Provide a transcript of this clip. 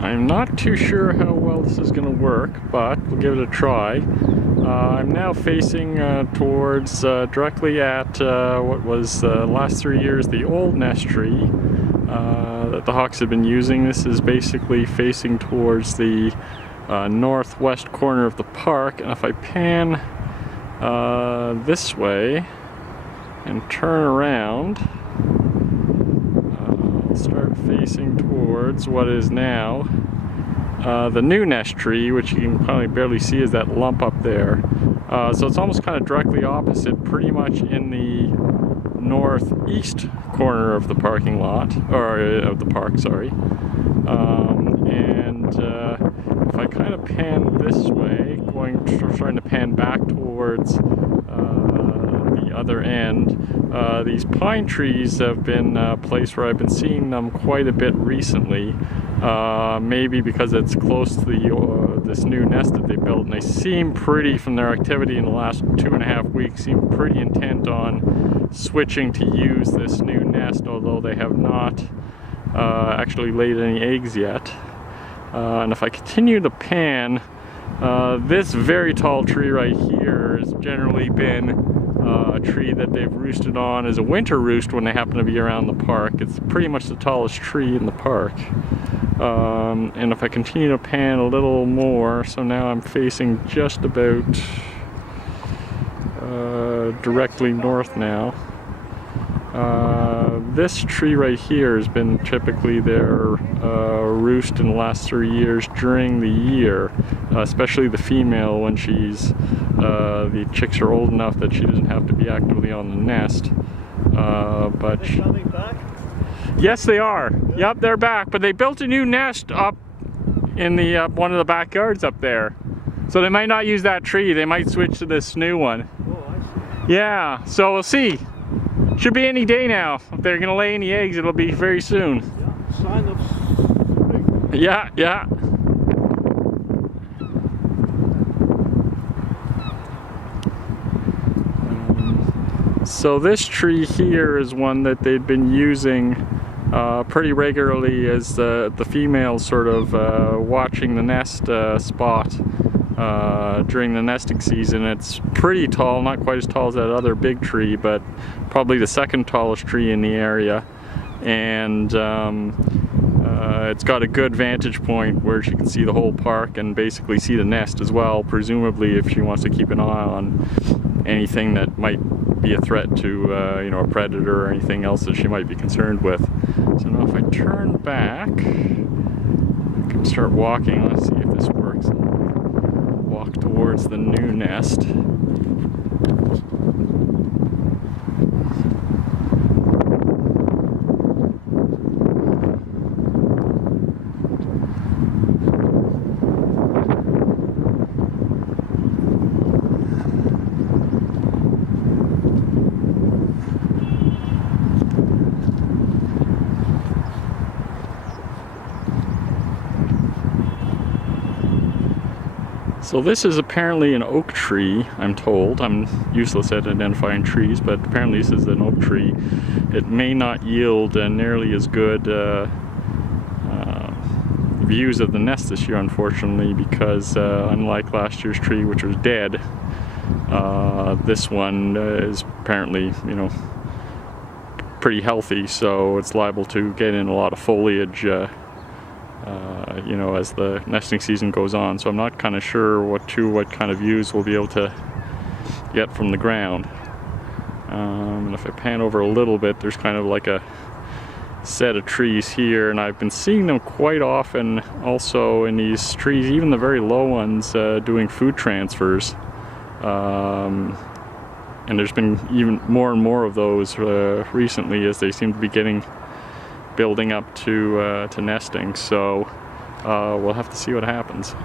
I'm not too sure how well this is going to work, but we'll give it a try. I'm now facing towards directly at what was the last 3 years the old nest tree that the hawks have been using. This is basically facing towards the northwest corner of the park, and if I pan this way and turn around, I'll start facing towards what is now the new nest tree, which you can probably barely see is that lump up there. So it's almost kind of directly opposite, pretty much in the northeast corner of the parking lot, or of the park, sorry. If I kind of pan this way, trying to pan back towards the other end, these pine trees have been a place where I've been seeing them quite a bit recently. Maybe because it's close to the this new nest that they built, and they seem pretty, from their activity in the last 2.5 weeks, seem pretty intent on switching to use this new nest, although they have not actually laid any eggs yet. And if I continue to pan, this very tall tree right here has generally been a tree that they've roosted on as a winter roost when they happen to be around the park. It's pretty much the tallest tree in the park. And if I continue to pan a little more, so now I'm facing just about directly north now. This tree right here has been typically their roost in the last 3 years during the year, especially the female when the chicks are old enough that she doesn't have to be actively on the nest. But coming back? Yes, they are. Yep, they're back. But they built a new nest up in the one of the backyards up there, so they might not use that tree. They might switch to this new one. Oh, I see. Yeah. So we'll see. Should be any day now. If they're gonna lay any eggs, it'll be very soon. Yeah, sign of spring. Yeah, yeah. So this tree here is one that they'd been using pretty regularly as the females sort of watching the nest spot during the nesting season. It's pretty tall, not quite as tall as that other big tree, but probably the second tallest tree in the area. And it's got a good vantage point where she can see the whole park and basically see the nest as well, presumably if she wants to keep an eye on anything that might be a threat to you know, a predator or anything else that she might be concerned with. So now if I turn back, I can start walking. Let's see if this works. Walk towards the new nest. So this is apparently an oak tree, I'm told. I'm useless at identifying trees, but apparently this is an oak tree. It may not yield nearly as good views of the nest this year, unfortunately, because unlike last year's tree, which was dead, this one is apparently, you know, pretty healthy, so it's liable to get in a lot of foliage you know, as the nesting season goes on. So I'm not kind of sure what kind of views we'll be able to get from the ground. And if I pan over a little bit, there's kind of like a set of trees here, and I've been seeing them quite often also in these trees, even the very low ones, doing food transfers. And there's been even more and more of those recently, as they seem to be building up to nesting. So we'll have to see what happens.